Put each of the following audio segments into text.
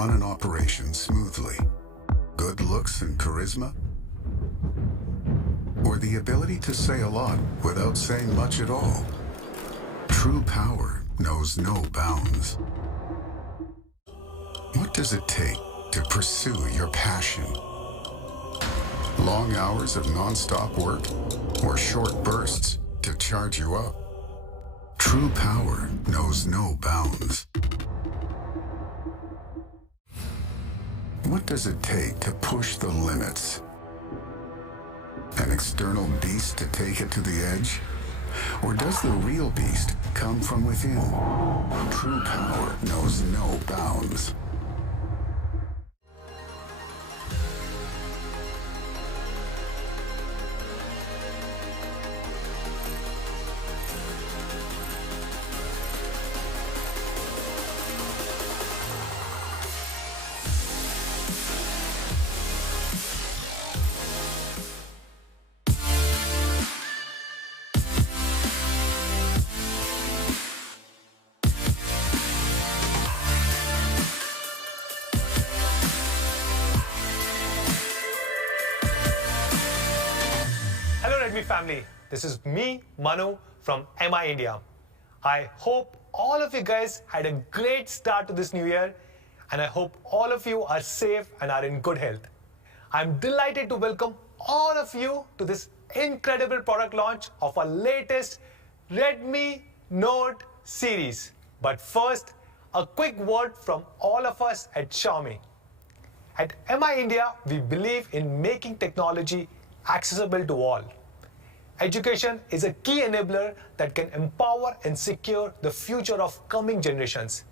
run an operation smoothly? Good looks and charisma? Or the ability to say a lot without saying much at all? True power knows no bounds. What does it take to pursue your passion? Long hours of non-stop work or short bursts to charge you up? True power knows no bounds. What does it take to push the limits? An external beast to take it to the edge? Or does the real beast come from within? True power knows no bounds. Redmi family, this is me, Manu from MI India. I hope all of you guys had a great start to this new year, and I hope all of you are safe and are in good health. I'm delighted to welcome all of you to this incredible product launch of our latest Redmi Note series. But first, a quick word from all of us at Xiaomi. At MI India, we believe in making technology accessible to all. Education is a key enabler that can empower and secure the future of coming generations.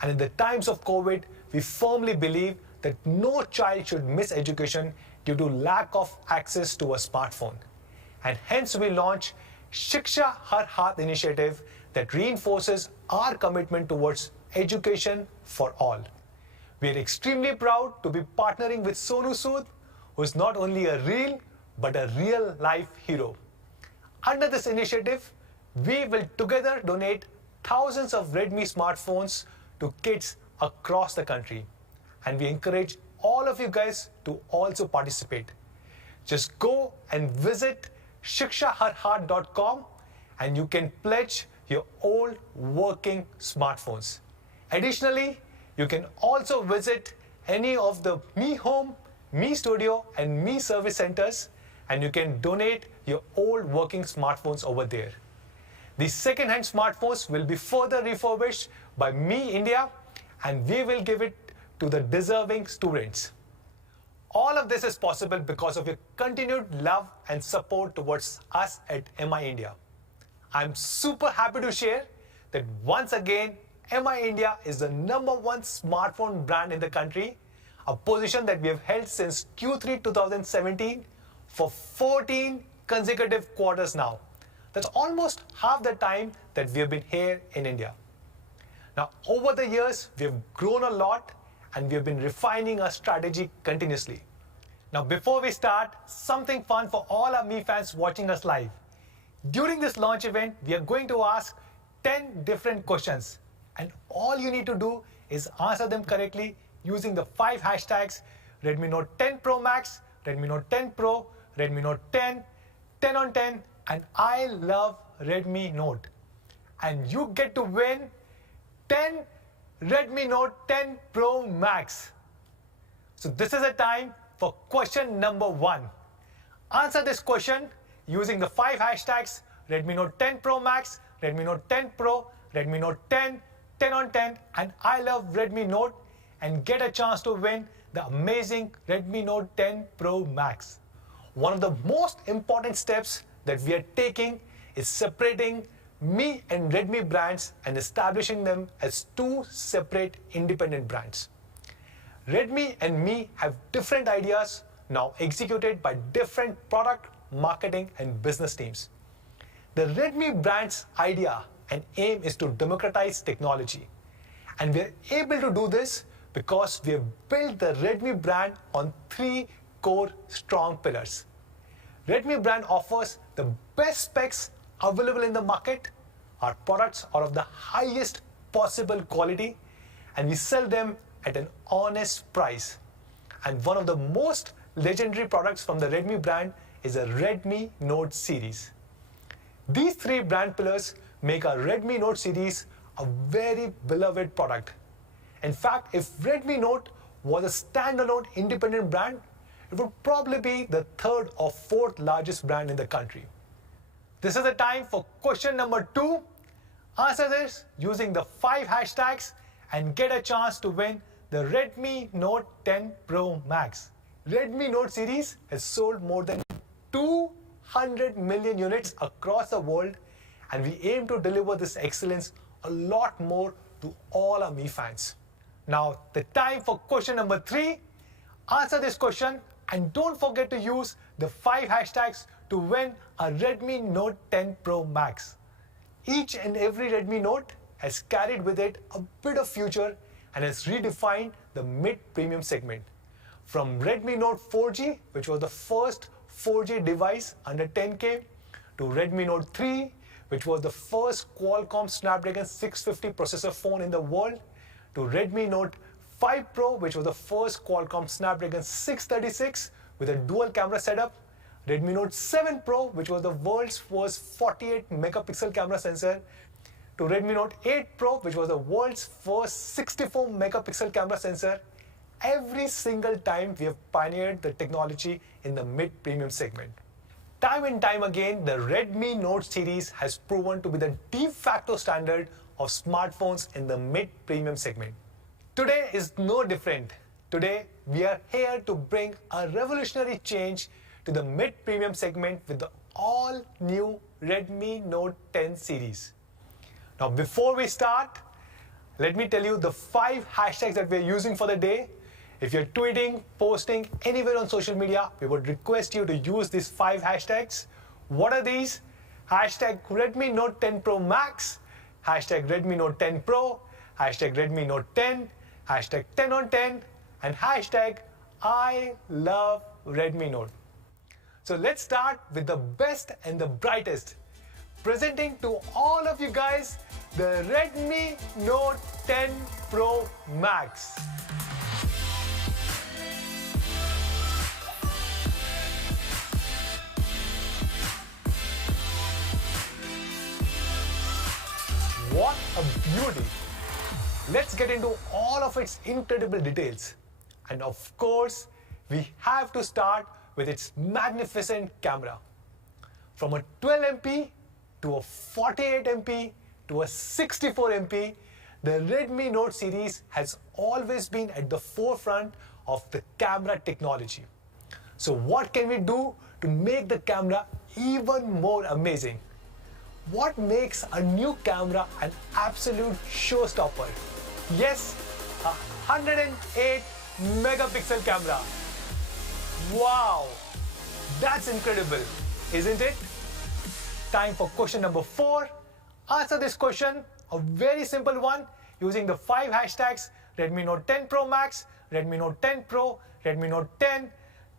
And in the times of COVID, we firmly believe that no child should miss education due to lack of access to a smartphone. And hence we launch Shiksha Har Haath initiative that reinforces our commitment towards education for all. We are extremely proud to be partnering with Sonu Sood, who is not only a real, but a real-life hero. Under this initiative, we will together donate thousands of Redmi smartphones to kids across the country. And we encourage all of you guys to also participate. Just go and visit shikshaharhaath.com and you can pledge your old working smartphones. Additionally, you can also visit any of the Mi Home, Mi Studio and Mi Service centers, and you can donate your old working smartphones over there. These second-hand smartphones will be further refurbished by Mi India, and we will give it to the deserving students. All of this is possible because of your continued love and support towards us at MI India. I'm super happy to share that once again, MI India is the #1 smartphone brand in the country, a position that we have held since Q3 2017 for 14 consecutive quarters now. That's almost half the time that we have been here in India. Now, over the years, we have grown a lot and we have been refining our strategy continuously. Now, before we start, something fun for all our Mi fans watching us live. During this launch event, we are going to ask 10 different questions, and all you need to do is answer them correctly using the 5 hashtags Redmi Note 10 Pro Max, Redmi Note 10 Pro, Redmi Note 10, 10 on 10, and I love Redmi Note. And you get to win 10 Redmi Note 10 Pro Max. So this is the time for question number 1. Answer this question using the 5 hashtags Redmi Note 10 Pro Max, Redmi Note 10 Pro, Redmi Note 10, 10 on 10, and I love Redmi Note, and get a chance to win the amazing Redmi Note 10 Pro Max. One of the most important steps that we are taking is separating Mi and Redmi brands and establishing them as 2 separate independent brands. Redmi and Mi have different ideas now executed by different product, marketing, and business teams. The Redmi brand's idea and aim is to democratize technology. And we are able to do this because we have built the Redmi brand on 3 core strong pillars. Redmi brand offers the best specs available in the market. Our products are of the highest possible quality, and we sell them at an honest price. And one of the most legendary products from the Redmi brand is the Redmi Note series. These three brand pillars make our Redmi Note series a very beloved product. In fact, if Redmi Note was a standalone independent brand, it would probably be the third or fourth largest brand in the country. This is the time for question number 2. Answer this using the 5 hashtags and get a chance to win the Redmi Note 10 Pro Max. Redmi Note series has sold more than 200 million units across the world, and we aim to deliver this excellence a lot more to all our Mi fans. Now, the time for question number 3. Answer this question and don't forget to use the 5 hashtags to win a Redmi Note 10 Pro Max. Each and every Redmi Note has carried with it a bit of future and has redefined the mid-premium segment. From Redmi Note 4G, which was the first 4G device under 10K, to Redmi Note 3, which was the first Qualcomm Snapdragon 650 processor phone in the world, to Redmi Note 5 Pro, which was the first Qualcomm Snapdragon 636 with a dual camera setup, Redmi Note 7 Pro, which was the world's first 48 megapixel camera sensor, to Redmi Note 8 Pro, which was the world's first 64 megapixel camera sensor. Every single time we have pioneered the technology in the mid-premium segment. Time and time again, the Redmi Note series has proven to be the de facto standard of smartphones in the mid-premium segment. Today is no different. Today, we are here to bring a revolutionary change to the mid-premium segment with the all-new Redmi Note 10 series. Now, before we start, let me tell you the 5 hashtags that we're using for the day. If you're tweeting, posting anywhere on social media, we would request you to use these 5 hashtags. What are these? Hashtag Redmi Note 10 Pro Max, hashtag Redmi Note 10 Pro, hashtag Redmi Note 10, hashtag 10 on 10, and hashtag I love Redmi Note. So let's start with the best and the brightest. Presenting to all of you guys, the Redmi Note 10 Pro Max. What a beauty! Let's get into all of its incredible details. And of course, we have to start with its magnificent camera. From a 12MP to a 48MP to a 64MP, the Redmi Note series has always been at the forefront of the camera technology. So what can we do to make the camera even more amazing? What makes a new camera an absolute showstopper? Yes, a 108 megapixel camera. Wow, that's incredible, isn't it? Time for question number 4. Answer this question, a very simple one, using the 5 hashtags Redmi Note 10 Pro Max, Redmi Note 10 Pro, Redmi Note 10,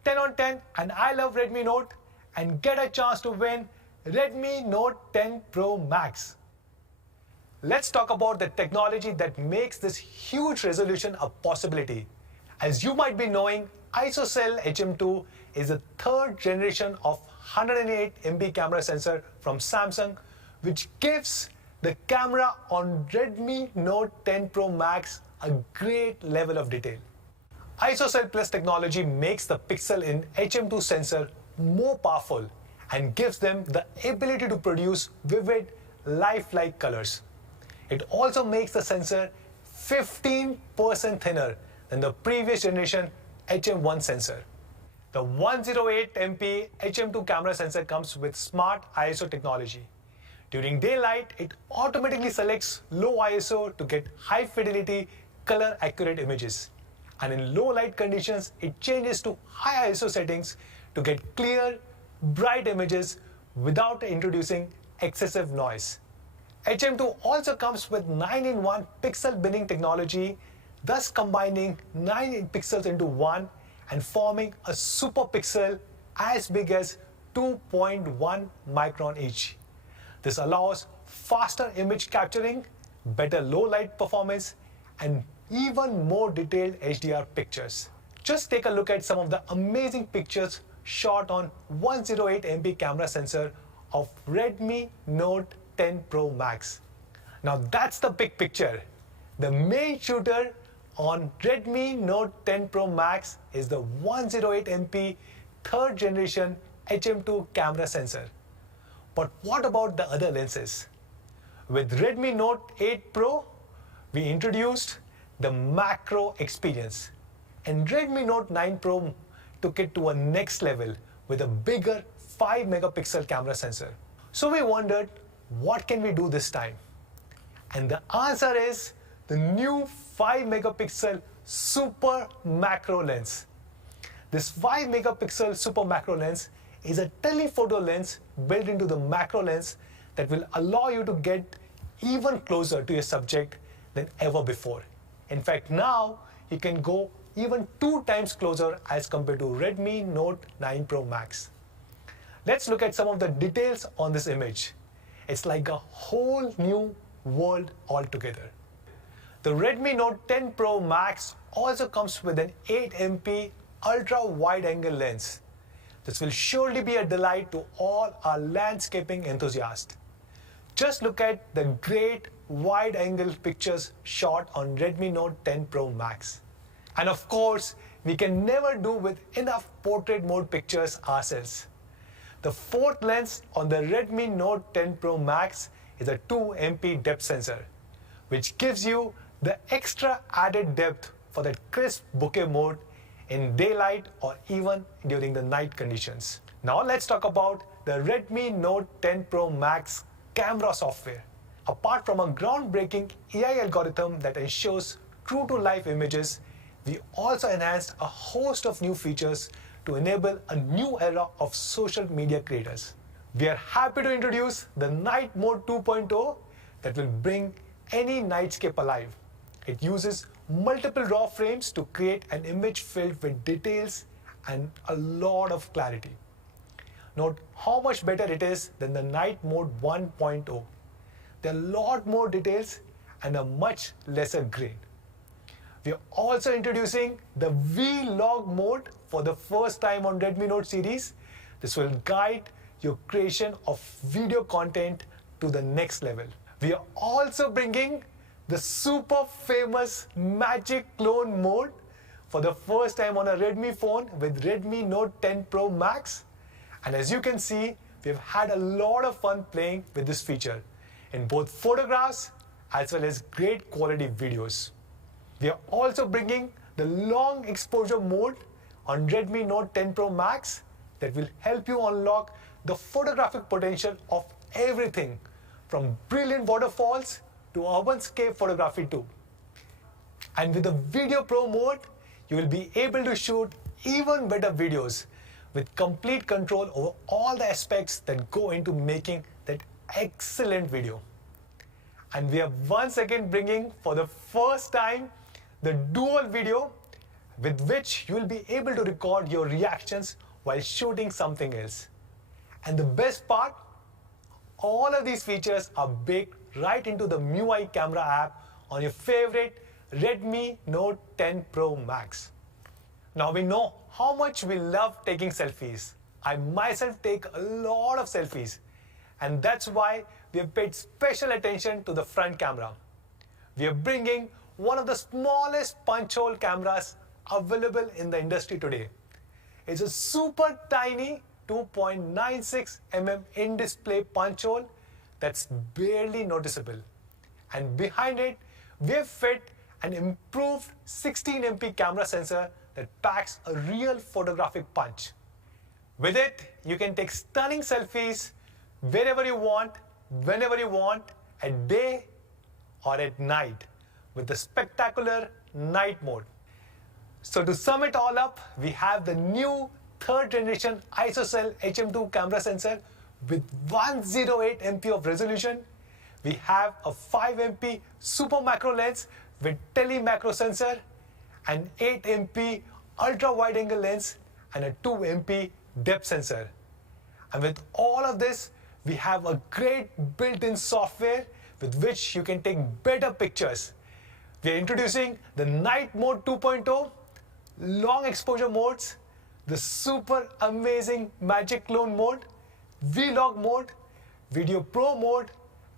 10 on 10, and I love Redmi Note, and get a chance to win Redmi Note 10 Pro Max. Let's talk about the technology that makes this huge resolution a possibility. As you might be knowing, ISOCELL HM2 is the 3rd generation of 108MP camera sensor from Samsung, which gives the camera on Redmi Note 10 Pro Max a great level of detail. ISOCELL Plus technology makes the pixel in HM2 sensor more powerful and gives them the ability to produce vivid, lifelike colors. It also makes the sensor 15% thinner than the previous generation HM1 sensor. The 108MP HM2 camera sensor comes with smart ISO technology. During daylight, it automatically selects low ISO to get high fidelity, color accurate images. And in low light conditions, it changes to high ISO settings to get clear, bright images without introducing excessive noise. HM2 also comes with 9-in-1 pixel binning technology, thus combining 9 pixels into one and forming a super pixel as big as 2.1 micron each. This allows faster image capturing, better low light performance, and even more detailed HDR pictures. Just take a look at some of the amazing pictures shot on 108MP camera sensor of Redmi Note 10 Pro Max. Now that's the big picture. The main shooter on Redmi Note 10 Pro Max is the 108MP third generation HM2 camera sensor. But what about the other lenses? With Redmi Note 8 Pro, we introduced the macro experience. And Redmi Note 9 Pro took it to a next level with a bigger 5 megapixel camera sensor. So we wondered, what can we do this time? And the answer is the new 5 megapixel super macro lens. This 5 megapixel super macro lens is a telephoto lens built into the macro lens that will allow you to get even closer to your subject than ever before. In fact, now you can go even 2 times closer as compared to Redmi Note 9 Pro Max. Let's look at some of the details on this image. It's like a whole new world altogether. The Redmi Note 10 Pro Max also comes with an 8MP ultra wide angle lens. This will surely be a delight to all our landscaping enthusiasts. Just look at the great wide angle pictures shot on Redmi Note 10 Pro Max. And of course, we can never do with enough portrait mode pictures ourselves. The fourth lens on the Redmi Note 10 Pro Max is a 2MP depth sensor, which gives you the extra added depth for that crisp bokeh mode in daylight or even during the night conditions. Now let's talk about the Redmi Note 10 Pro Max camera software. Apart from a groundbreaking AI algorithm that ensures true-to-life images, we also enhanced a host of new features to enable a new era of social media creators. We are happy to introduce the Night Mode 2.0 that will bring any nightscape alive. It uses multiple raw frames to create an image filled with details and a lot of clarity. Note how much better it is than the Night Mode 1.0. There are a lot more details and a much lesser grain. We are also introducing the Vlog mode for the first time on Redmi Note series. This will guide your creation of video content to the next level. We are also bringing the super famous Magic Clone mode for the first time on a Redmi phone with Redmi Note 10 Pro Max. And as you can see, we've had a lot of fun playing with this feature in both photographs as well as great quality videos. We are also bringing the long exposure mode on Redmi Note 10 Pro Max that will help you unlock the photographic potential of everything from brilliant waterfalls to urban-scape photography too. And with the Video Pro mode, you will be able to shoot even better videos with complete control over all the aspects that go into making that excellent video. And we are once again bringing for the first time the dual video with which you will be able to record your reactions while shooting something else. And the best part, all of these features are baked right into the MIUI camera app on your favorite Redmi Note 10 Pro Max. Now we know how much we love taking selfies. I myself take a lot of selfies, and that's why we have paid special attention to the front camera. We are bringing one of the smallest punch hole cameras available in the industry today. It's a super tiny 2.96 mm in-display punch hole that's barely noticeable. And behind it, we have fit an improved 16MP camera sensor that packs a real photographic punch. With it, you can take stunning selfies wherever you want, whenever you want, at day or at night with the spectacular night mode. So to sum it all up, we have the new third generation ISOCELL HM2 camera sensor with 108MP of resolution. We have a 5MP super macro lens with tele macro sensor, an 8MP ultra wide angle lens, and a 2MP depth sensor. And with all of this, we have a great built-in software with which you can take better pictures. We are introducing the Night Mode 2.0, long exposure modes, the super amazing Magic Clone mode, Vlog mode, Video Pro mode,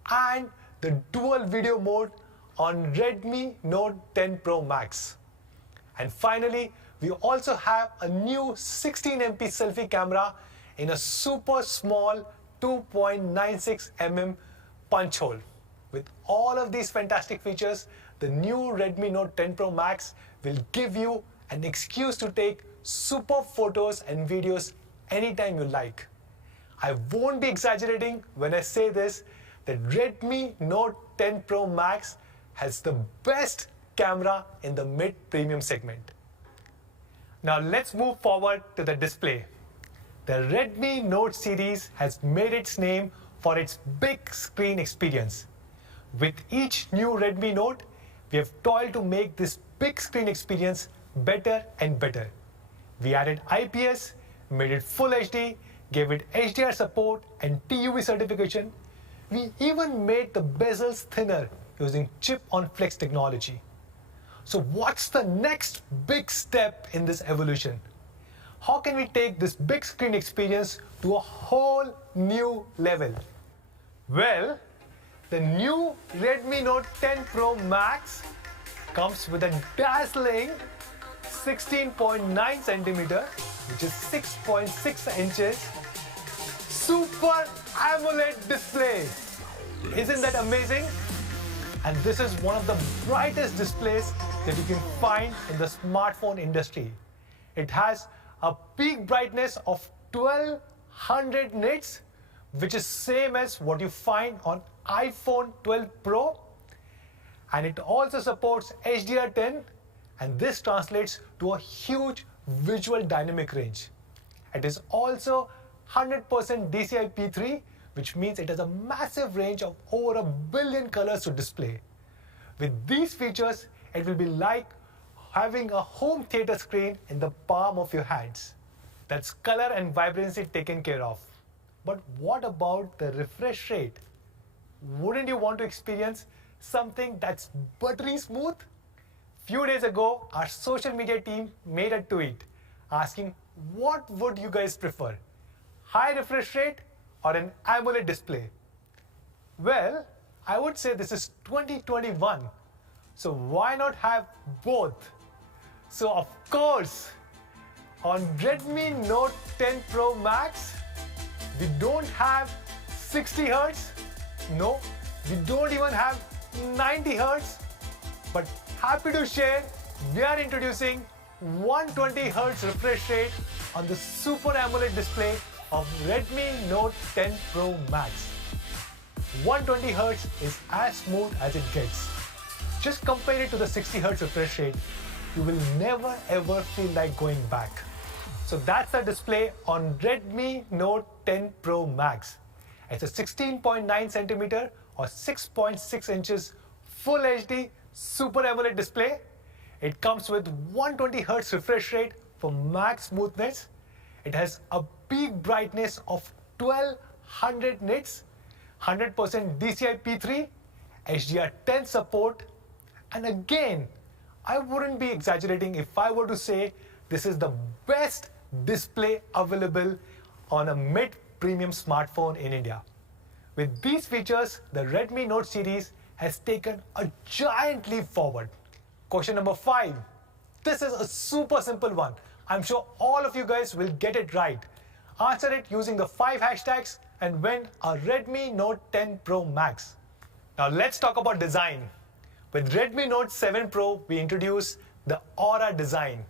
and the dual video mode on Redmi Note 10 Pro Max. And finally, we also have a new 16MP selfie camera in a super small 2.96 mm punch hole. With all of these fantastic features, the new Redmi Note 10 Pro Max will give you an excuse to take super photos and videos anytime you like. I won't be exaggerating when I say this, that Redmi Note 10 Pro Max has the best camera in the mid-premium segment. Now let's move forward to the display. The Redmi Note series has made its name for its big screen experience. With each new Redmi Note, we have toiled to make this big screen experience better and better. We added IPS, made it Full HD, gave it HDR support and TUV certification. We even made the bezels thinner using chip-on-flex technology. So what's the next big step in this evolution? How can we take this big screen experience to a whole new level? Well, the new Redmi Note 10 Pro Max comes with a dazzling 16.9 centimeter, which is 6.6 inches, Super Amoled display. Isn't that amazing? And this is one of the brightest displays that you can find in the smartphone industry. It has a peak brightness of 1200 nits, which is same as what you find on iPhone 12 Pro. And it also supports HDR10, and this translates to a huge visual dynamic range. It is also 100% DCI-P3, which means it has a massive range of over 1 billion colors to display. With these features, it will be like having a home theater screen in the palm of your hands. That's color and vibrancy taken care of. But what about the refresh rate? Wouldn't you want to experience something that's buttery smooth? Few days ago, our social media team made a tweet asking, what would you guys prefer? High refresh rate or an AMOLED display? Well, I would say this is 2021. So why not have both? So of course, on Redmi Note 10 Pro Max, we don't have 60 Hz. No, we don't even have 90 Hz. But happy to share, we are introducing 120 Hz refresh rate on the Super AMOLED display of Redmi Note 10 Pro Max. 120 Hz is as smooth as it gets. Just compare it to the 60 Hz refresh rate, you will never ever feel like going back. So that's the display on Redmi Note 10 Pro Max. It's a 16.9 centimeter or 6.6 inches Full HD Super AMOLED display. It comes with 120 Hz refresh rate for max smoothness. It has a peak brightness of 1200 nits, 100% DCI-P3, HDR10 support, and again, I wouldn't be exaggerating if I were to say this is the best display available on a mid-premium smartphone in India. With these features, the Redmi Note series has taken a giant leap forward. Question number 5. This is a super simple one. I'm sure all of you guys will get it right. Answer it using the 5 hashtags and win a Redmi Note 10 Pro Max. Now let's talk about design. With Redmi Note 7 Pro, we introduced the Aura design.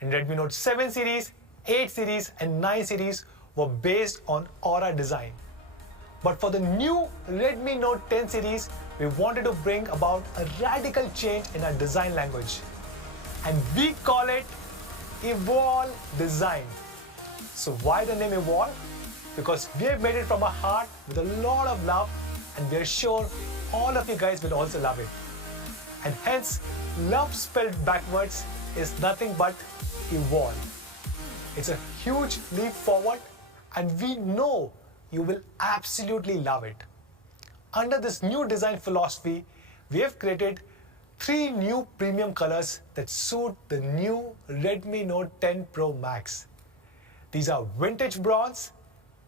In Redmi Note 7 series, 8 series and 9 series were based on Aura design. But for the new Redmi Note 10 series, we wanted to bring about a radical change in our design language. And we call it Evolve Design. So why the name Evolve? Because we have made it from our heart with a lot of love, and we are sure all of you guys will also love it. And hence, love spelled backwards is nothing but evolve. It's a huge leap forward, and we know you will absolutely love it. Under this new design philosophy, we have created 3 new premium colors that suit the new Redmi Note 10 Pro Max. These are vintage bronze,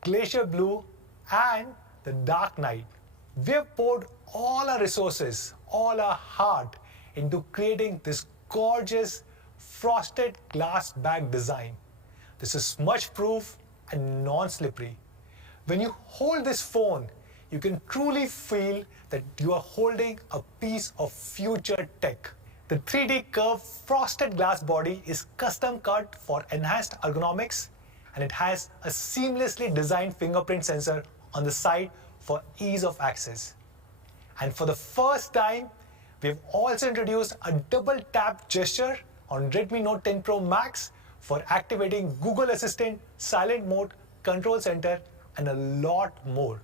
glacier blue, and the dark night. We have poured all our resources, all our heart into creating this gorgeous frosted glass back design. This is smudge-proof and non-slippery. When you hold this phone, you can truly feel that you are holding a piece of future tech. The 3D curved frosted glass body is custom cut for enhanced ergonomics, and it has a seamlessly designed fingerprint sensor on the side for ease of access. And for the first time, we have also introduced a double tap gesture on Redmi Note 10 Pro Max for activating Google Assistant, silent mode, control center, and a lot more.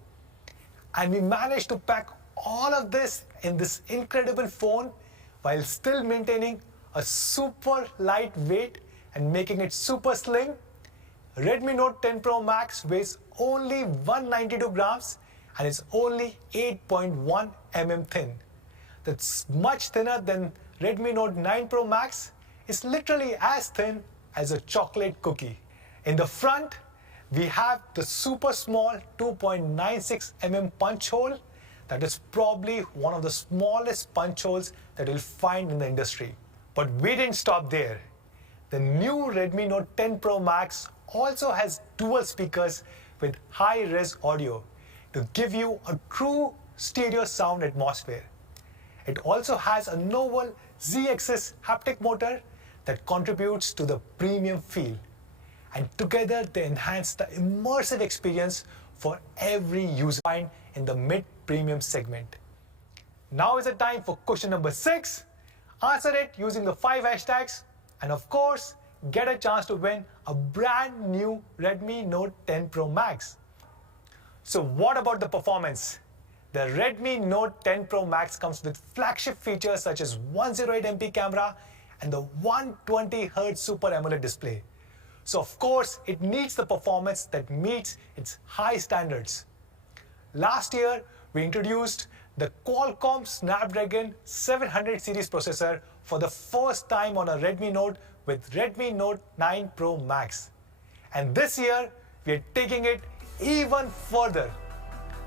And we managed to pack all of this in this incredible phone while still maintaining a super light weight and making it super slim. Redmi Note 10 Pro Max weighs only 192 grams and is only 8.1 mm thin. That's much thinner than Redmi Note 9 Pro Max. It's literally as thin as a chocolate cookie. In the front, we have the super small 2.96 mm punch hole that is probably one of the smallest punch holes that you'll find in the industry. But we didn't stop there. The new Redmi Note 10 Pro Max also has dual speakers with high-res audio to give you a true stereo sound atmosphere. It also has a novel Z-axis haptic motor that contributes to the premium feel. And together they enhance the immersive experience for every user in the mid-premium segment. Now is the time for question number 6. Answer it using the 5 hashtags, and of course, get a chance to win a brand new Redmi Note 10 Pro Max. So what about the performance? The Redmi Note 10 Pro Max comes with flagship features such as 108MP camera and the 120Hz Super AMOLED display. So of course, it needs the performance that meets its high standards. Last year, we introduced the Qualcomm Snapdragon 700 series processor for the first time on a Redmi Note with Redmi Note 9 Pro Max. And this year, we are taking it even further.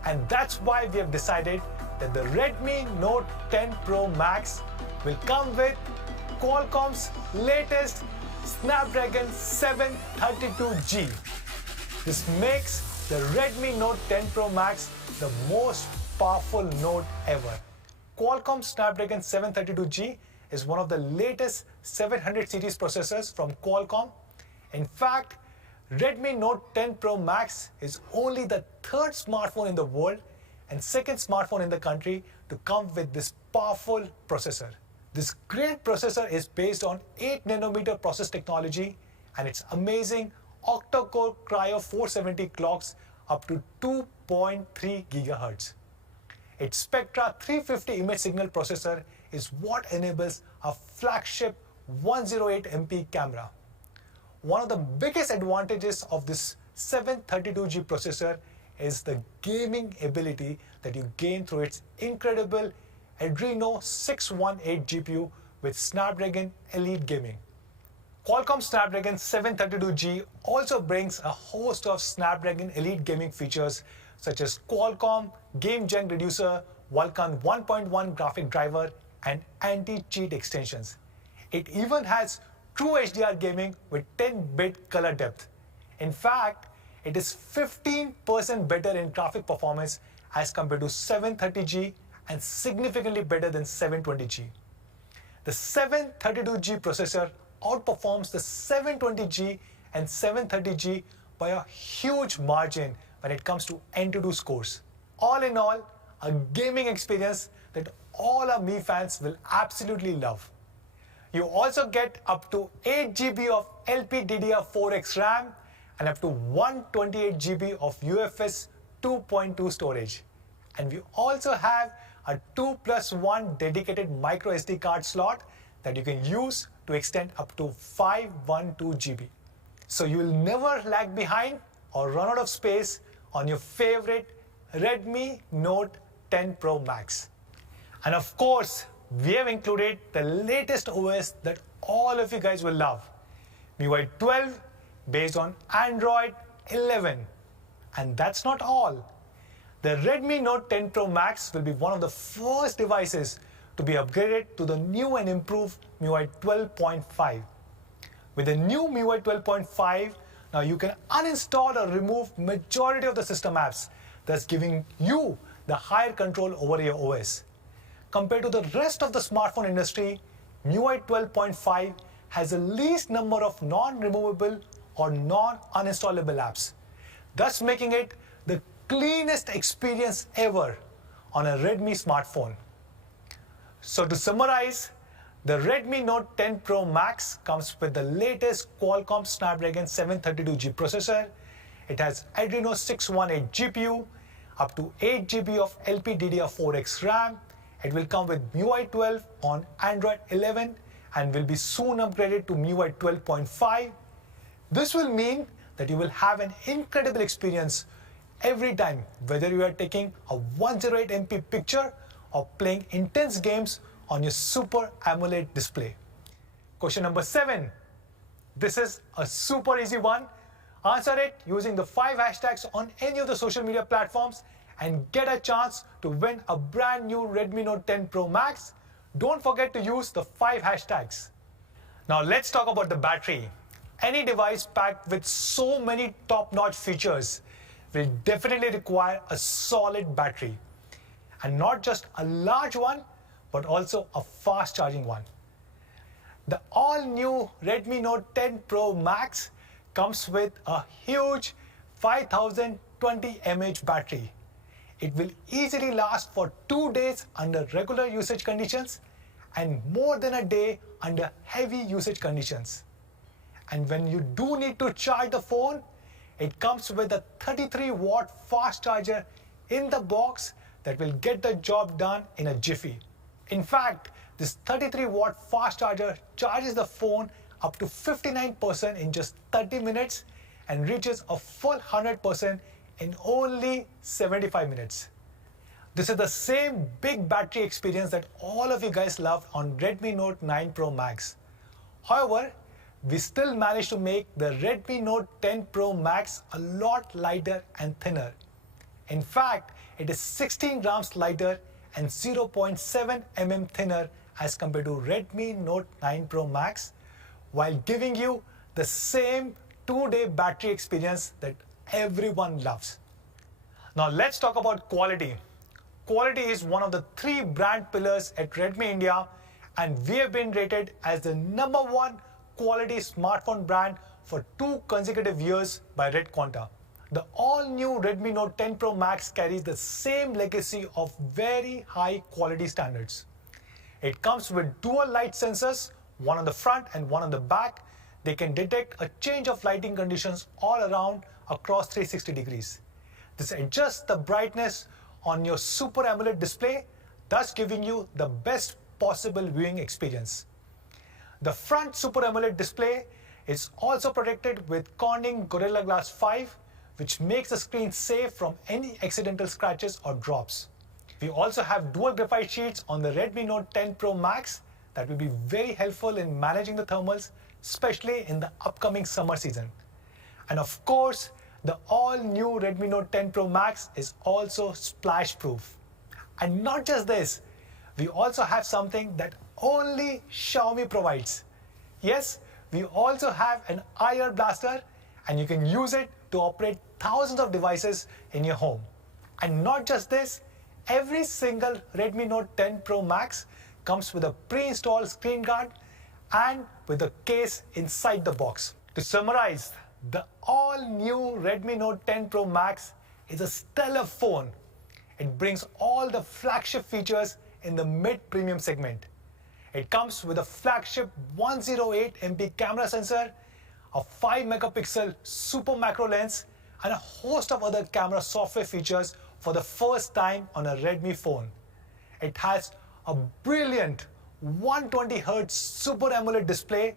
And that's why we have decided that the Redmi Note 10 Pro Max will come with Qualcomm's latest Snapdragon 732G. This makes the Redmi Note 10 Pro Max the most powerful Note ever. Qualcomm Snapdragon 732G is one of the latest 700 series processors from Qualcomm. In fact, Redmi Note 10 Pro Max is only the 3rd smartphone in the world and 2nd smartphone in the country to come with this powerful processor. This great processor is based on 8nm process technology, and its amazing octa-core Cryo 470 clocks up to 2.3 GHz. Its Spectra 350 image signal processor is what enables a flagship 108MP camera. One of the biggest advantages of this 732G processor is the gaming ability that you gain through its incredible Adreno 618 GPU with Snapdragon Elite Gaming. Qualcomm Snapdragon 732G also brings a host of Snapdragon Elite Gaming features such as Qualcomm Game Gen Reducer, Vulkan 1.1 graphic driver, and anti-cheat extensions. It even has true HDR gaming with 10-bit color depth. In fact, it is 15% better in graphic performance as compared to 730G and significantly better than 720G. The 732G processor outperforms the 720G and 730G by a huge margin when it comes to Antutu scores. All in all, a gaming experience that all our Mi fans will absolutely love. You also get up to 8GB of LPDDR4X RAM and up to 128GB of UFS 2.2 storage. And we also have a 2+1 dedicated micro SD card slot that you can use to extend up to 512GB. So you will never lag behind or run out of space on your favorite Redmi Note 10 Pro Max. And of course, we have included the latest OS that all of you guys will love, MIUI 12 based on Android 11. And that's not all. The Redmi Note 10 Pro Max will be one of the first devices to be upgraded to the new and improved MIUI 12.5. With the new MIUI 12.5, now you can uninstall or remove majority of the system apps, thus giving you the higher control over your OS. Compared to the rest of the smartphone industry, MIUI 12.5 has the least number of non-removable or non-uninstallable apps, thus making it the cleanest experience ever on a Redmi smartphone. So to summarize, the Redmi Note 10 Pro Max comes with the latest Qualcomm Snapdragon 732G processor. It has Adreno 618 GPU, up to 8 GB of LPDDR4X RAM. It will come with MIUI 12 on Android 11 and will be soon upgraded to MIUI 12.5. This will mean that you will have an incredible experience every time, whether you are taking a 108MP picture or playing intense games on your Super Amoled display. Question number 7. This is a super easy one. Answer it using the 5 hashtags on any of the social media platforms and get a chance to win a brand new Redmi Note 10 Pro Max. Don't forget to use the 5 hashtags. Now let's talk about the battery. Any device packed with so many top-notch features will definitely require a solid battery. And not just a large one, but also a fast charging one. The all-new Redmi Note 10 Pro Max comes with a huge 5020 mAh battery. It will easily last for 2 days under regular usage conditions and more than a day under heavy usage conditions. And when you do need to charge the phone, it comes with a 33-watt fast charger in the box that will get the job done in a jiffy. In fact, this 33-watt fast charger charges the phone up to 59% in just 30 minutes and reaches a full 100% in only 75 minutes. This is the same big battery experience that all of you guys loved on Redmi Note 9 Pro Max. However, we still managed to make the Redmi Note 10 Pro Max a lot lighter and thinner. In fact, it is 16 grams lighter and 0.7 mm thinner as compared to Redmi Note 9 Pro Max, while giving you the same 2-day battery experience that everyone loves. Now let's talk about quality. Quality is one of the 3 brand pillars at Redmi India, and we have been rated as the #1 quality smartphone brand for 2 consecutive years by Red Quanta. The all-new Redmi Note 10 Pro Max carries the same legacy of very high quality standards. It comes with dual light sensors, one on the front and one on the back. They can detect a change of lighting conditions all around across 360 degrees. This adjusts the brightness on your Super AMOLED display, thus giving you the best possible viewing experience. The front Super AMOLED display is also protected with Corning Gorilla Glass 5, which makes the screen safe from any accidental scratches or drops. We also have dual graphite sheets on the Redmi Note 10 Pro Max that will be very helpful in managing the thermals, especially in the upcoming summer season. And of course, the all-new Redmi Note 10 Pro Max is also splash-proof. And not just this, we also have something that only Xiaomi provides. Yes, we also have an IR blaster, and you can use it to operate thousands of devices in your home. And not just this, every single Redmi Note 10 Pro Max comes with a pre-installed screen guard and with a case inside the box. To summarize, the all-new Redmi Note 10 Pro Max is a stellar phone. It brings all the flagship features in the mid-premium segment. It comes with a flagship 108MP camera sensor, a 5-megapixel super macro lens, and a host of other camera software features for the first time on a Redmi phone. It has a brilliant 120Hz Super AMOLED display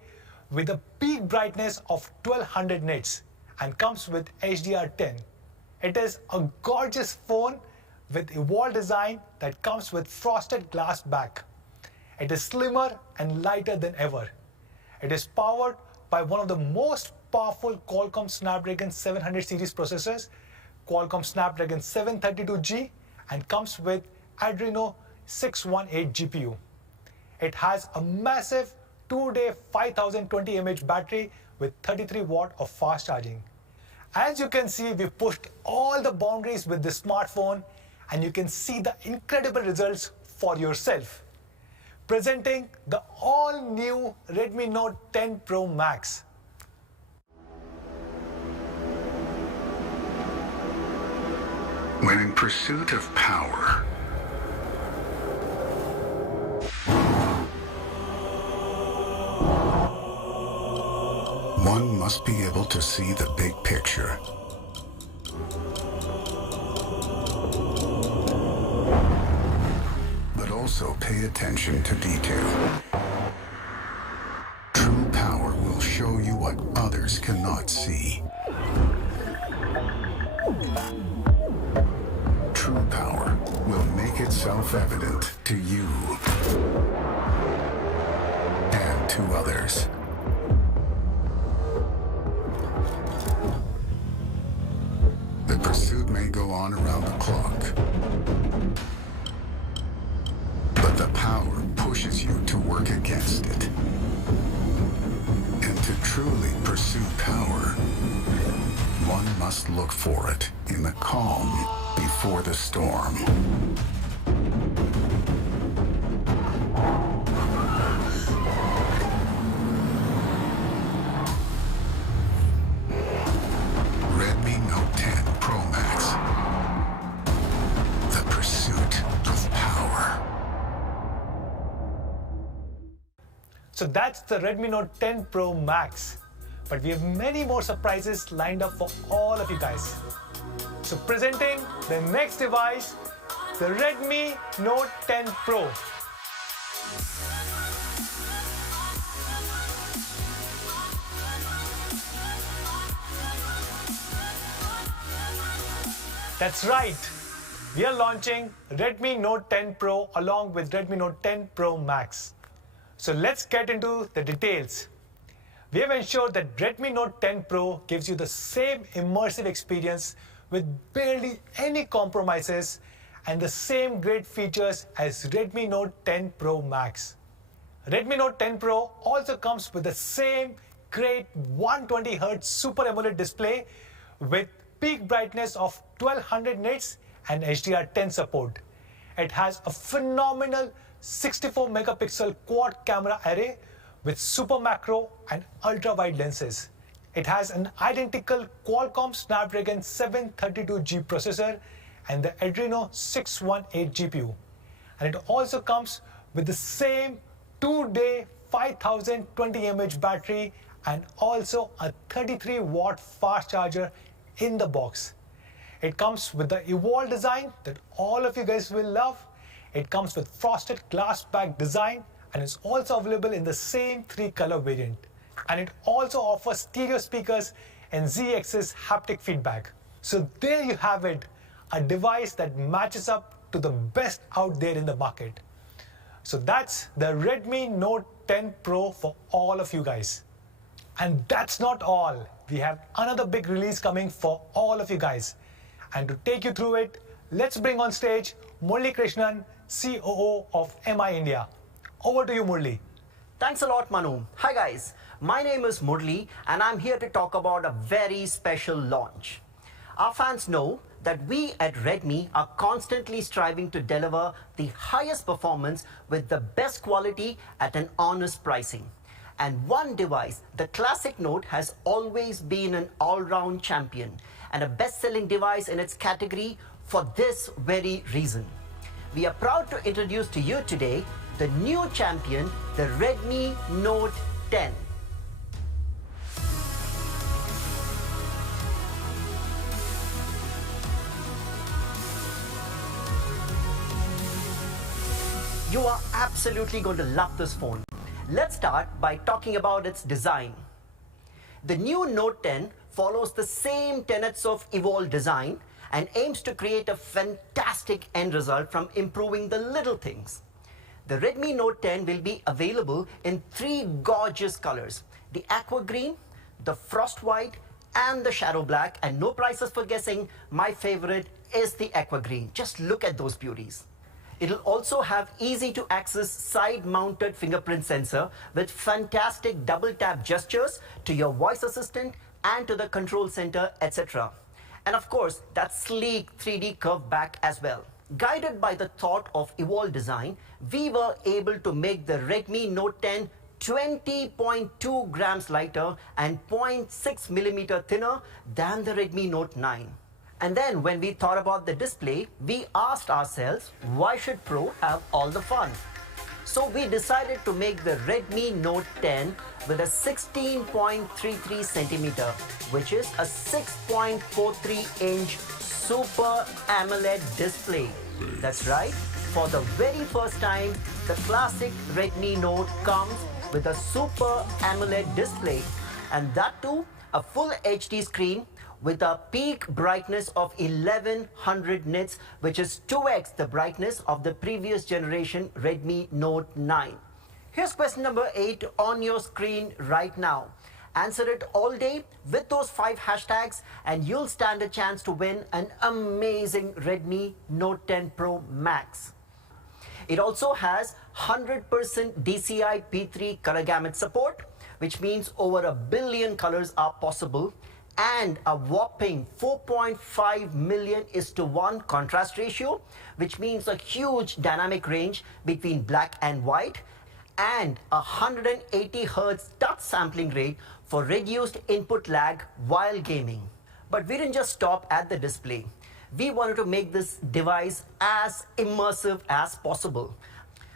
with a peak brightness of 1200 nits and comes with HDR10. It is a gorgeous phone with evolved design that comes with frosted glass back. It is slimmer and lighter than ever. It is powered by one of the most powerful Qualcomm Snapdragon 700 series processors, Qualcomm Snapdragon 732G, and comes with Adreno 618 GPU. It has a massive 2-day 5020 mAh battery with 33 watt of fast charging. As you can see, we've pushed all the boundaries with this smartphone, and you can see the incredible results for yourself. Presenting the all-new Redmi Note 10 Pro Max. When in pursuit of power, one must be able to see the big picture. But also pay attention to detail. True power will show you what others cannot see. True power will make itself evident to you and to others. The pursuit may go on around the clock, but the power pushes you to work against it. And to truly pursue power, one must look for it in the calm before the storm. Redmi Note 10 Pro Max. The pursuit of power. So that's the Redmi Note 10 Pro Max. But we have many more surprises lined up for all of you guys. So presenting the next device, the Redmi Note 10 Pro. That's right. We are launching Redmi Note 10 Pro along with Redmi Note 10 Pro Max. So let's get into the details. We have ensured that Redmi Note 10 Pro gives you the same immersive experience with barely any compromises and the same great features as Redmi Note 10 Pro Max. Redmi Note 10 Pro also comes with the same great 120Hz Super AMOLED display with peak brightness of 1200 nits and HDR10 support. It has a phenomenal 64 megapixel quad camera array with super macro and ultra wide lenses. It has an identical Qualcomm Snapdragon 732G processor and the Adreno 618 GPU. And it also comes with the same 2-day 5020 mAh battery and also a 33 watt fast charger in the box. It comes with the evolved design that all of you guys will love. It comes with frosted glass back design and is also available in the same 3-color variant. And it also offers stereo speakers and Z-axis haptic feedback. So there you have it, a device that matches up to the best out there in the market. So that's the Redmi Note 10 Pro for all of you guys. And that's not all. We have another big release coming for all of you guys. And to take you through it, let's bring on stage Murli Krishnan, COO of MI India. Over to you, Murli. Thanks a lot, Manu. Hi guys, my name is Murli and I'm here to talk about a very special launch. Our fans know that we at Redmi are constantly striving to deliver the highest performance with the best quality at an honest pricing. And one device, the Classic Note, has always been an all-round champion and a best-selling device in its category for this very reason. We are proud to introduce to you today the new champion, the Redmi Note 10. You are absolutely going to love this phone. Let's start by talking about its design. The new Note 10 follows the same tenets of evolved design and aims to create a fantastic end result from improving the little things. The Redmi Note 10 will be available in 3 gorgeous colors: the aqua green, the frost white, and the shadow black. And no prices for guessing, my favorite is the aqua green. Just look at those beauties. It'll also have easy to access side mounted fingerprint sensor with fantastic double tap gestures to your voice assistant and to the control center, etc. And of course, that sleek 3D curved back as well. Guided by the thought of evolved design, we were able to make the Redmi Note 10 20.2 grams lighter and 0.6 millimeter thinner than the Redmi Note 9. And then when we thought about the display, we asked ourselves, why should Pro have all the fun? So we decided to make the Redmi Note 10 with a 16.33 centimeter, which is a 6.43 inch Super AMOLED display. That's right, for the very first time, the classic Redmi Note comes with a Super AMOLED display, and that too a full HD screen with a peak brightness of 1100 nits, which is 2x the brightness of the previous generation Redmi Note 9. Here's question number 8 on your screen right now. Answer it all day with those 5 hashtags and you'll stand a chance to win an amazing Redmi Note 10 Pro Max. It also has 100% DCI P3 color gamut support, which means over 1 billion colors are possible, and a whopping 4.5 million /1 contrast ratio, which means a huge dynamic range between black and white, and a 180 Hz touch sampling rate for reduced input lag while gaming. But we didn't just stop at the display. We wanted to make this device as immersive as possible.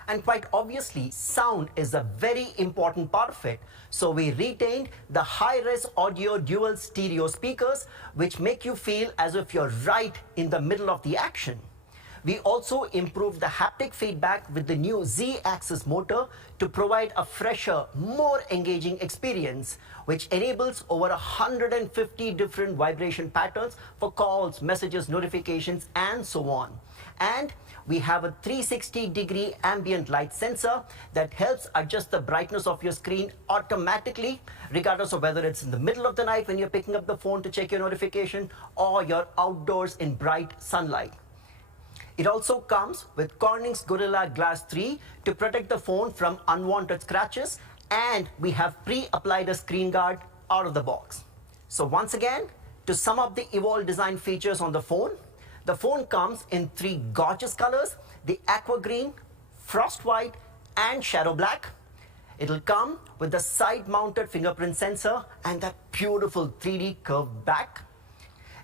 And quite obviously, sound is a very important part of it. So we retained the high-res audio dual stereo speakers, which make you feel as if you're right in the middle of the action. We also improved the haptic feedback with the new Z-axis motor to provide a fresher, more engaging experience, which enables over 150 different vibration patterns for calls, messages, notifications, and so on. And we have a 360-degree ambient light sensor that helps adjust the brightness of your screen automatically, regardless of whether it's in the middle of the night when you're picking up the phone to check your notification or you're outdoors in bright sunlight. It also comes with Corning's Gorilla Glass 3 to protect the phone from unwanted scratches, and we have pre-applied a screen guard out of the box. So once again, to sum up the evolved design features on the phone comes in 3 gorgeous colors: the aqua green, frost white, and shadow black. It'll come with the side-mounted fingerprint sensor and that beautiful 3D curved back.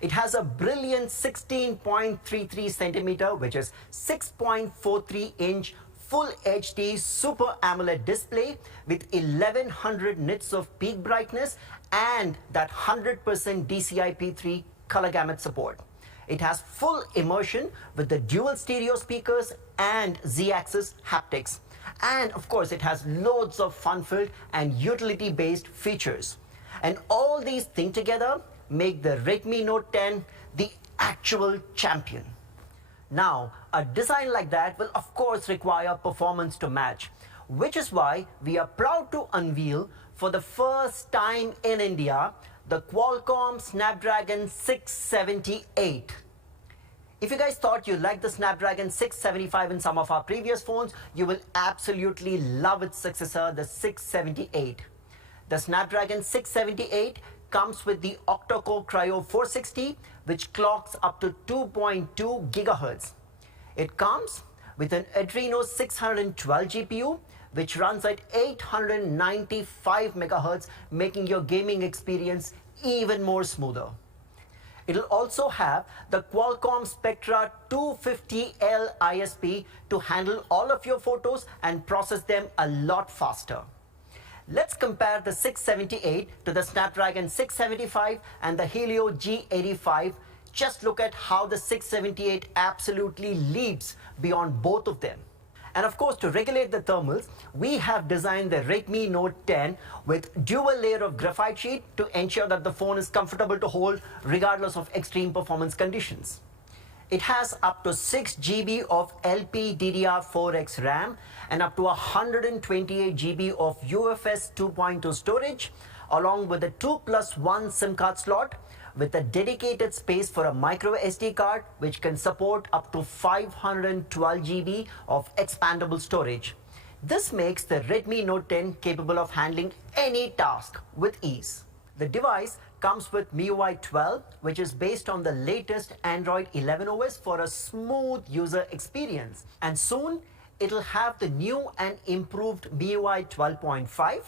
It has a brilliant 16.33 centimeter, which is 6.43 inch full HD Super AMOLED display with 1100 nits of peak brightness and that 100% DCI P3 color gamut support. It has full immersion with the dual stereo speakers and Z-axis haptics. And of course, it has loads of fun-filled and utility-based features. And all these things together make the Redmi Note 10 the actual champion. Now, a design like that will of course require performance to match, which is why we are proud to unveil for the first time in India the Qualcomm Snapdragon 678. If you guys thought you liked the Snapdragon 675 in some of our previous phones, you will absolutely love its successor, the 678. The Snapdragon 678 comes with the octa-core Cryo 460, which clocks up to 2.2 gigahertz. It comes with an Adreno 612 GPU, which runs at 895 megahertz, making your gaming experience even more smoother. It'll also have the Qualcomm Spectra 250L ISP to handle all of your photos and process them a lot faster. Let's compare the 678 to the Snapdragon 675 and the Helio G85. Just look at how the 678 absolutely leaps beyond both of them. And of course, to regulate the thermals, we have designed the Redmi Note 10 with dual layer of graphite sheet to ensure that the phone is comfortable to hold regardless of extreme performance conditions. It has up to 6 GB of LPDDR4X RAM and up to 128 GB of UFS 2.2 storage, along with a 2+1 SIM card slot with a dedicated space for a micro SD card which can support up to 512 GB of expandable storage. This makes the Redmi Note 10 capable of handling any task with ease. The device comes with MIUI 12, which is based on the latest Android 11 OS for a smooth user experience. And soon, it'll have the new and improved MIUI 12.5.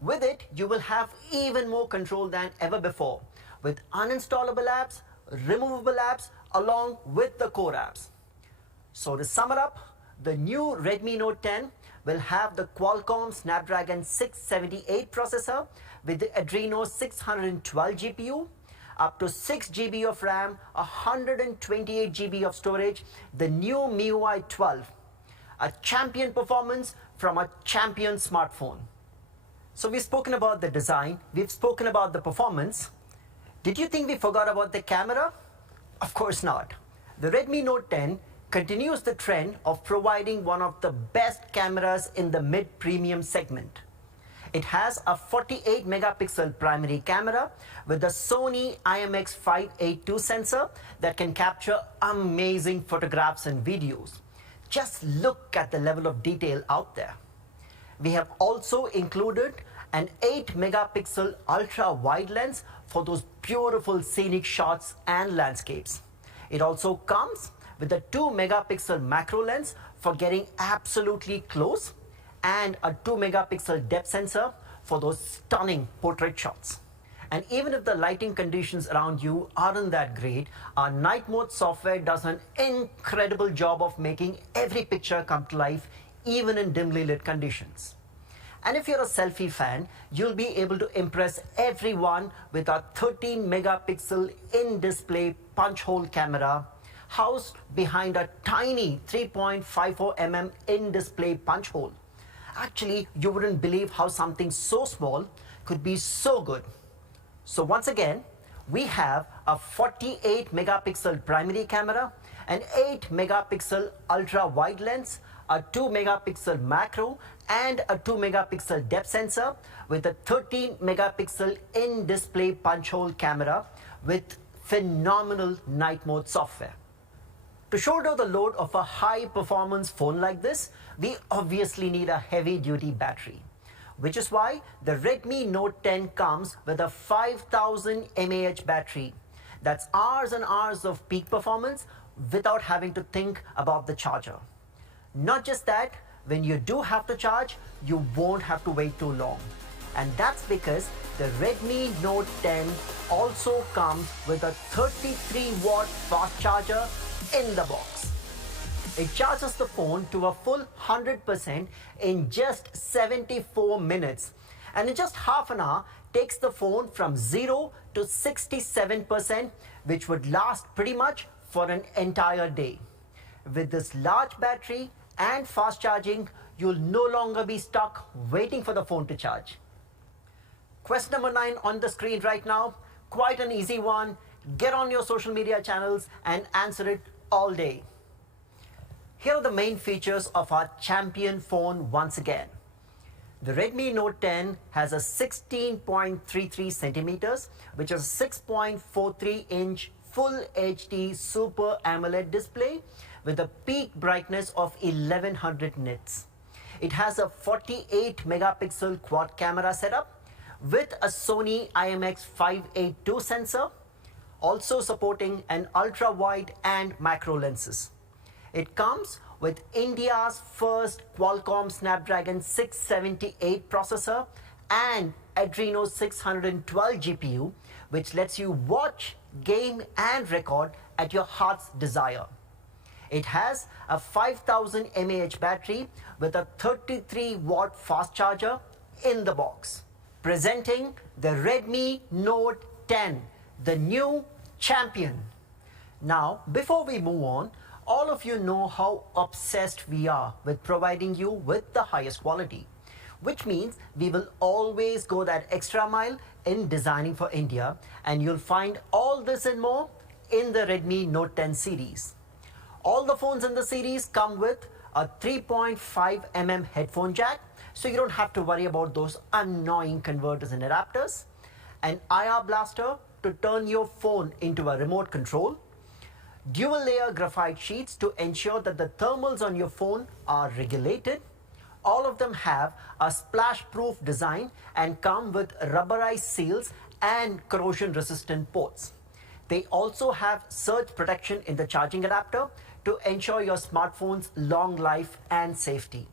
With it, you will have even more control than ever before, with uninstallable apps, removable apps, along with the core apps. So to sum it up, the new Redmi Note 10 will have the Qualcomm Snapdragon 678 processor with the Adreno 612 GPU, up to 6 GB of RAM, 128 GB of storage, the new MIUI 12, a champion performance from a champion smartphone. So we've spoken about the design, we've spoken about the performance. Did you think we forgot about the camera? Of course not. The Redmi Note 10 continues the trend of providing one of the best cameras in the mid-premium segment. It has a 48 megapixel primary camera with a Sony IMX582 sensor that can capture amazing photographs and videos. Just look at the level of detail out there. We have also included an 8 megapixel ultra wide lens for those beautiful scenic shots and landscapes. It also comes with a 2 megapixel macro lens for getting absolutely close and a 2 megapixel depth sensor for those stunning portrait shots. And even if the lighting conditions around you aren't that great, our night mode software does an incredible job of making every picture come to life, even in dimly lit conditions. And if you're a selfie fan, you'll be able to impress everyone with our 13 megapixel in-display punch hole camera housed behind a tiny 3.54 mm in-display punch hole. Actually, you wouldn't believe how something so small could be so good. So once again, we have a 48 megapixel primary camera, an 8 megapixel ultra wide lens, a 2 megapixel macro, and a 2 megapixel depth sensor with a 13 megapixel in-display punch hole camera with phenomenal night mode software. To shoulder the load of a high performance phone like this, we obviously need a heavy duty battery, which is why the Redmi Note 10 comes with a 5000 mAh battery. That's hours and hours of peak performance without having to think about the charger. Not just that, when you do have to charge, you won't have to wait too long. And that's because the Redmi Note 10 also comes with a 33-watt fast charger in the box. It charges the phone to a full 100% in just 74 minutes, and in just half an hour takes the phone from 0 to 67%, which would last pretty much for an entire day. With this large battery and fast charging, you'll no longer be stuck waiting for the phone to charge. Question number 9 on the screen right now, quite an easy one. Get on your social media channels and answer it all day. Here are the main features of our champion phone once again. The Redmi Note 10 has a 16.33 centimeters, which is a 6.43 inch Full HD Super AMOLED display with a peak brightness of 1100 nits. It has a 48 megapixel quad camera setup with a Sony IMX582 sensor, also supporting an ultra wide and macro lenses. It comes with India's first Qualcomm Snapdragon 678 processor and Adreno 612 GPU, which lets you watch, game and record at your heart's desire. It has a 5000 mAh battery with a 33-watt fast charger in the box. Presenting the Redmi Note 10, the new champion. Now, before we move on, all of you know how obsessed we are with providing you with the highest quality, which means we will always go that extra mile in designing for India, and you'll find all this and more in the Redmi Note 10 series. All the phones in the series come with a 3.5mm headphone jack, so you don't have to worry about those annoying converters and adapters, an IR blaster to turn your phone into a remote control, dual layer graphite sheets to ensure that the thermals on your phone are regulated. All of them have a splash-proof design and come with rubberized seals and corrosion-resistant ports. They also have surge protection in the charging adapter to ensure your smartphone's long life and safety.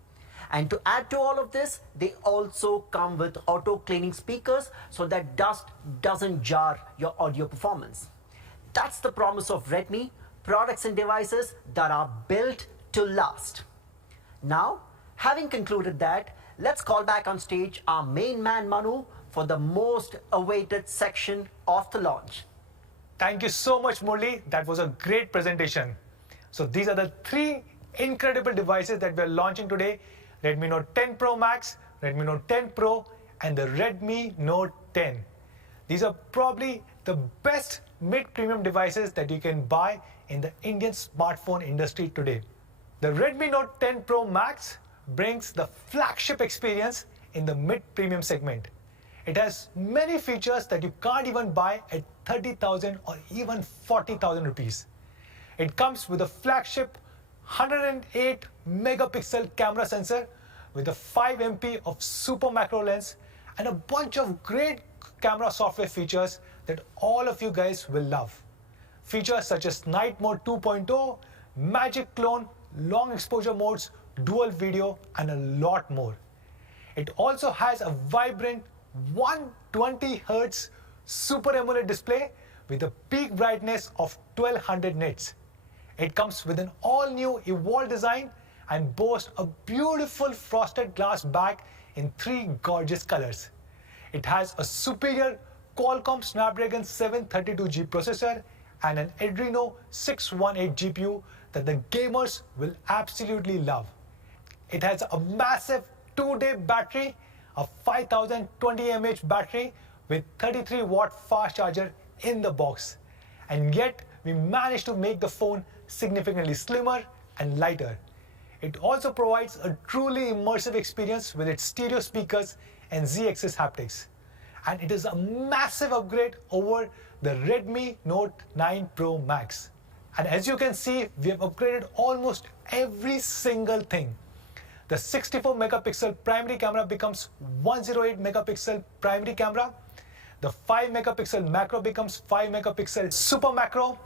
And to add to all of this, they also come with auto-cleaning speakers so that dust doesn't jar your audio performance. That's the promise of Redmi, products and devices that are built to last. Now, having concluded that, let's call back on stage our main man Manu for the most awaited section of the launch. Thank you so much, Murli. That was a great presentation. So these are the three incredible devices that we are launching today: Redmi Note 10 Pro Max, Redmi Note 10 Pro, and the Redmi Note 10. These are probably the best mid-premium devices that you can buy in the Indian smartphone industry today. The Redmi Note 10 Pro Max brings the flagship experience in the mid-premium segment. It has many features that you can't even buy at 30,000 or even 40,000 rupees. It comes with a flagship 108 megapixel camera sensor with a 5 MP of super macro lens and a bunch of great camera software features that all of you guys will love. Features such as Night Mode 2.0, Magic Clone, long exposure modes, dual video, and a lot more. It also has a vibrant 120Hz Super AMOLED display with a peak brightness of 1200 nits. It comes with an all-new Evolved design and boasts a beautiful frosted glass back in 3 gorgeous colors. It has a superior Qualcomm Snapdragon 732G processor and an Adreno 618 GPU that the gamers will absolutely love. It has a massive 2-day battery, a 5020 mAh battery with 33-watt fast charger in the box. And yet, we managed to make the phone significantly slimmer and lighter. It also provides a truly immersive experience with its stereo speakers and Z-axis haptics. And it is a massive upgrade over the Redmi Note 9 Pro Max. And as you can see, we have upgraded almost every single thing. The 64 megapixel primary camera becomes 108 megapixel primary camera. The 5 megapixel macro becomes 5 megapixel super macro.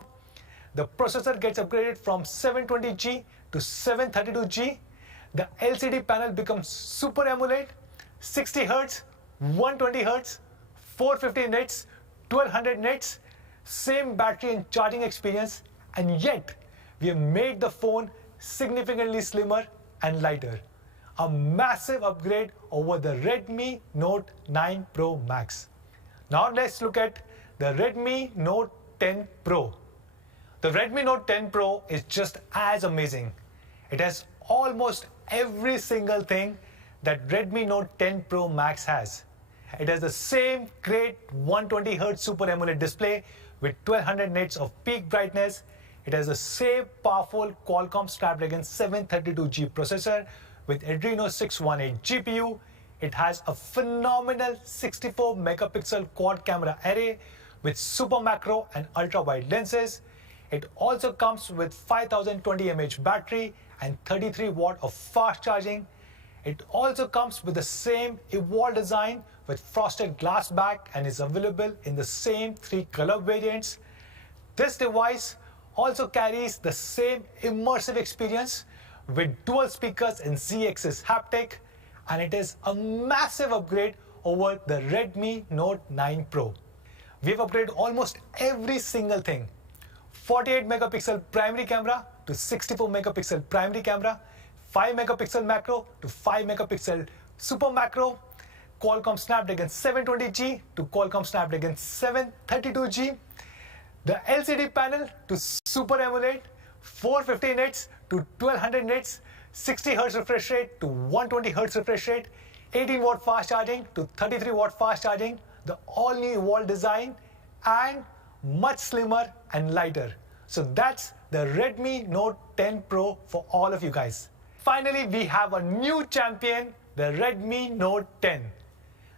The processor gets upgraded from 720G to 732G. The LCD panel becomes Super AMOLED, 60 Hz, 120 Hz, 450 nits, 1200 nits, same battery and charging experience, and yet we have made the phone significantly slimmer and lighter. A massive upgrade over the Redmi Note 9 Pro Max. Now let's look at the Redmi Note 10 Pro. The Redmi Note 10 Pro is just as amazing. It has almost every single thing that Redmi Note 10 Pro Max has. It has the same great 120Hz Super AMOLED display with 1200 nits of peak brightness. It has the same powerful Qualcomm Snapdragon 732G processor with Adreno 618 GPU. It has a phenomenal 64 megapixel quad camera array with super macro and ultra wide lenses. It also comes with 5020 mAh battery and 33 watt of fast charging. It also comes with the same Evolved design with frosted glass back and is available in the same 3 color variants. This device also carries the same immersive experience with dual speakers and Z-axis haptic, and it is a massive upgrade over the Redmi Note 9 Pro. We've upgraded almost every single thing. 48 megapixel primary camera to 64 megapixel primary camera, 5 megapixel macro to 5 megapixel super macro, Qualcomm Snapdragon 720G to Qualcomm Snapdragon 732G, the LCD panel to Super AMOLED, 450 nits to 1200 nits, 60 Hz refresh rate to 120 Hz refresh rate, 18 watt fast charging to 33 watt fast charging, the all new Evolved design, and much slimmer and lighter. So that's the Redmi Note 10 Pro for all of you guys. Finally, we have a new champion, the Redmi Note 10.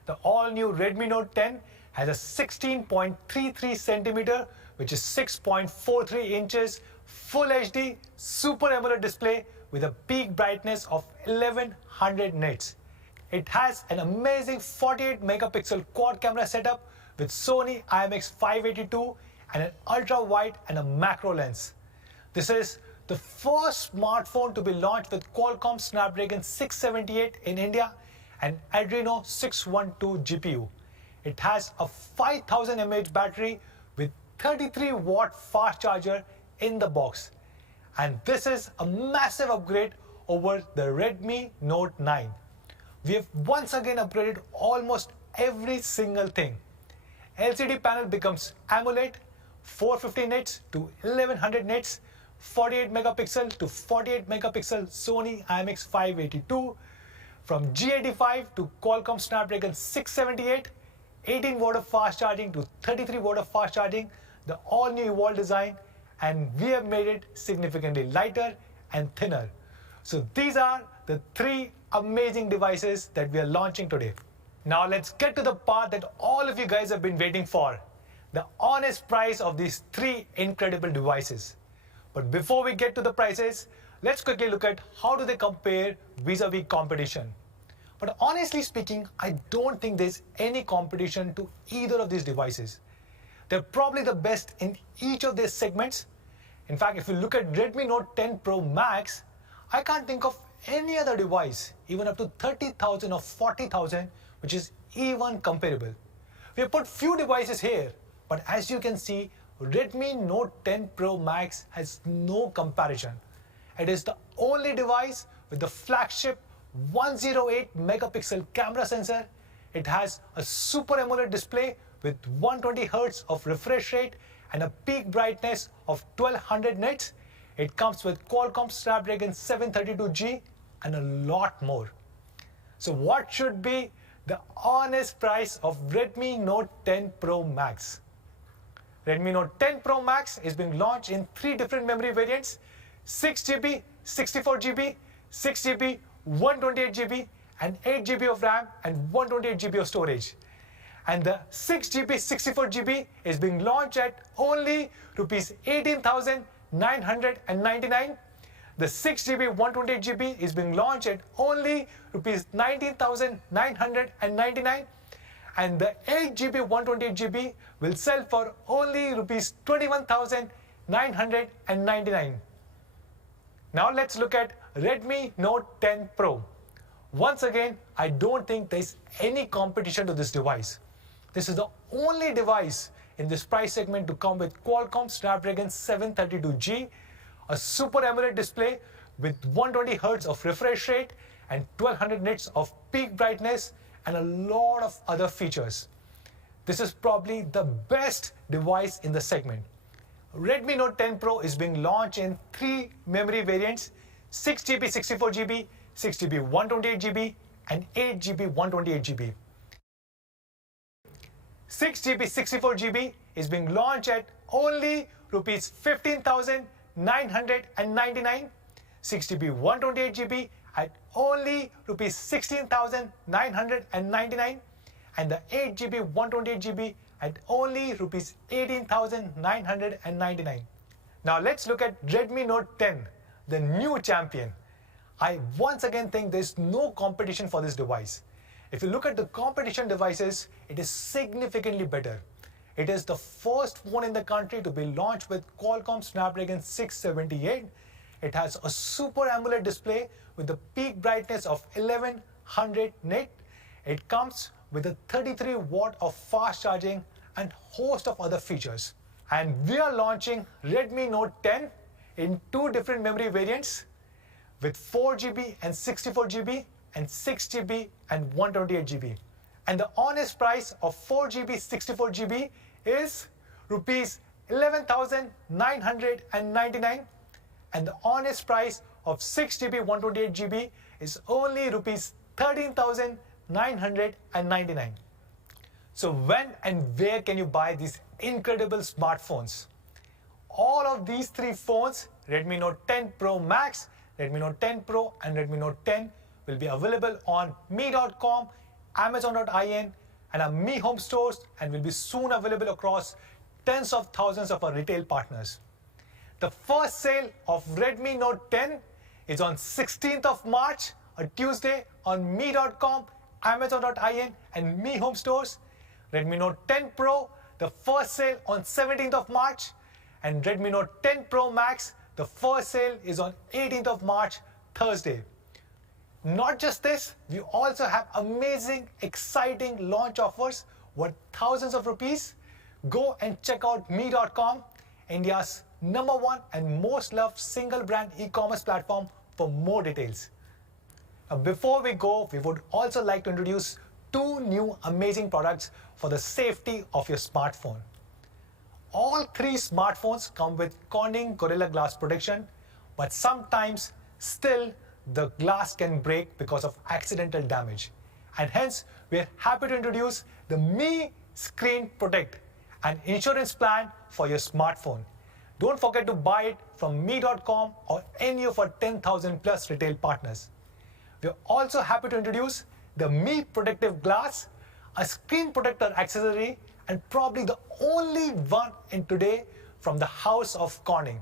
The all-new Redmi Note 10 has a 16.33 centimeter, which is 6.43 inches, Full HD Super AMOLED display with a peak brightness of 1100 nits. It has an amazing 48 megapixel quad camera setup with Sony IMX582 and an ultra-wide and a macro lens. This is the first smartphone to be launched with Qualcomm Snapdragon 678 in India and Adreno 612 GPU. It has a 5000 mAh battery with 33-watt fast charger in the box. And this is a massive upgrade over the Redmi Note 9. We have once again upgraded almost every single thing. LCD panel becomes AMOLED, 450 nits to 1100 nits, 48 megapixel to 48 megapixel Sony IMX582, from G85 to Qualcomm Snapdragon 678, 18 watt of fast charging to 33 watt of fast charging, the all-new Evolved design, and we have made it significantly lighter and thinner. So these are the three amazing devices that we are launching today. Now let's get to the part that all of you guys have been waiting for, the honest price of these three incredible devices. But before we get to the prices, let's quickly look at how do they compare vis-a-vis competition. But honestly speaking, I don't think there's any competition to either of these devices. They're probably the best in each of their segments. In fact, if you look at Redmi Note 10 Pro Max, I can't think of any other device, even up to 30,000 or 40,000, which is even comparable. We have put few devices here, but as you can see, Redmi Note 10 Pro Max has no comparison. It is the only device with the flagship 108 megapixel camera sensor. It has a Super AMOLED display with 120 Hz of refresh rate and a peak brightness of 1200 nits. It comes with Qualcomm Snapdragon 732G and a lot more. So what should be the honest price of Redmi Note 10 Pro Max? Redmi Note 10 Pro Max is being launched in three different memory variants: 6GB, 64GB, 6GB, 128GB, and 8GB of RAM and 128GB of storage. And the 6GB, 64GB is being launched at only Rs 18,999. The 6GB, 128GB is being launched at only Rs 19,999. And the 8GB, 128GB will sell for only Rs 21,999. Now let's look at Redmi Note 10 Pro. Once again, I don't think there's any competition to this device. This is the only device in this price segment to come with Qualcomm Snapdragon 732G, a Super AMOLED display with 120 Hz of refresh rate and 1200 nits of peak brightness, and a lot of other features. This is probably the best device in the segment. Redmi Note 10 Pro is being launched in three memory variants: 6GB, 64GB, 6GB, 128GB, and 8GB, 128GB. 6GB, 64GB is being launched at only Rs 15,999. 6GB, 128GB at only Rs 16,999. And the 8GB, 128GB at only Rs 18,999. Now let's look at Redmi Note 10, the new champion. I once again think there's no competition for this device. If you look at the competition devices, it is significantly better. It is the first phone in the country to be launched with Qualcomm Snapdragon 678. It has a Super AMOLED display with a peak brightness of 1100 nit. It comes with a 33 watt of fast charging and host of other features. And we are launching Redmi Note 10 in two different memory variants with 4GB and 64GB and 6GB and 128GB. And the honest price of 4GB, 64GB is Rs 11,999. And the honest price of 6GB, 128GB is only Rs 13,999. So when and where can you buy these incredible smartphones? All of these three phones, Redmi Note 10 Pro Max, Redmi Note 10 Pro and Redmi Note 10 will be available on me.com, amazon.in and our Mi Home stores and will be soon available across tens of thousands of our retail partners. The first sale of Redmi Note 10 is on 16th of March, a Tuesday, on me.com, amazon.in and Mi Home stores. Redmi Note 10 Pro, the first sale on 17th of March, and Redmi Note 10 Pro Max, the first sale is on 18th of March, Thursday. Not just this, we also have amazing, exciting launch offers worth thousands of rupees. Go and check out me.com, India's #1 and most loved single brand e-commerce platform for more details. Before we go, we would also like to introduce two new amazing products for the safety of your smartphone. All three smartphones come with Corning Gorilla Glass protection, but sometimes still the glass can break because of accidental damage. And hence, we are happy to introduce the Mi Screen Protect, an insurance plan for your smartphone. Don't forget to buy it from me.com or any of our 10,000 plus retail partners. We are also happy to introduce the Mi Protective Glass, a screen protector accessory and probably the only one in today from the house of Corning.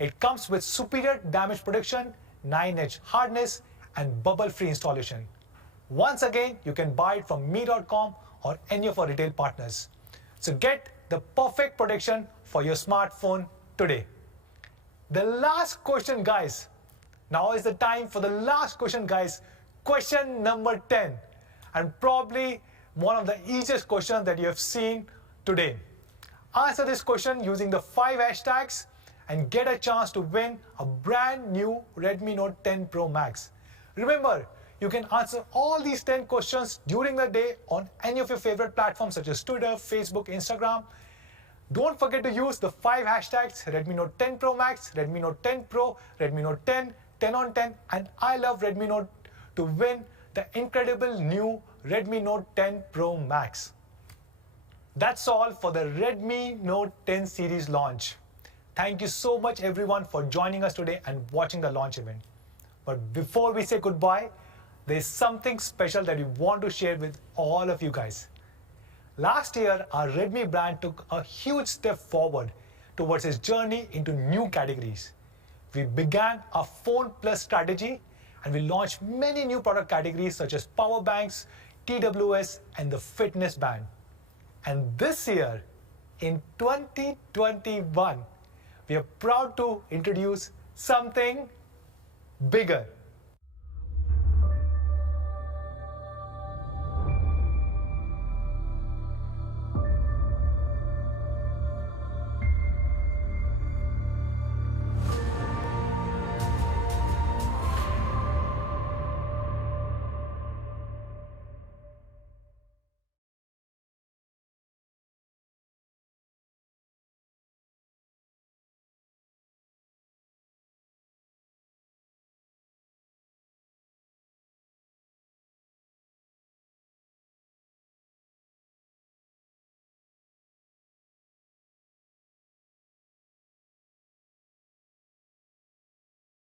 It comes with superior damage protection, 9-edge hardness and bubble-free installation. Once again, you can buy it from me.com or any of our retail partners. So get the perfect protection for your smartphone today. The last question, guys. Now is the time for the last question, guys. Question number 10. And probably one of the easiest questions that you have seen today. Answer this question using the 5 hashtags and get a chance to win a brand new Redmi Note 10 Pro Max. Remember, you can answer all these 10 questions during the day on any of your favorite platforms such as Twitter, Facebook, Instagram. Don't forget to use the 5 hashtags Redmi Note 10 Pro Max, Redmi Note 10 Pro, Redmi Note 10, 10 on 10, and I love Redmi Note to win the incredible new Redmi Note 10 Pro Max. That's all for the Redmi Note 10 series launch. Thank you so much everyone for joining us today and watching the launch event. But before we say goodbye, there's something special that we want to share with all of you guys. Last year, our Redmi brand took a huge step forward towards its journey into new categories. We began our Phone Plus strategy and we launched many new product categories such as power banks, TWS, and the fitness band. And this year, in 2021, we are proud to introduce something bigger.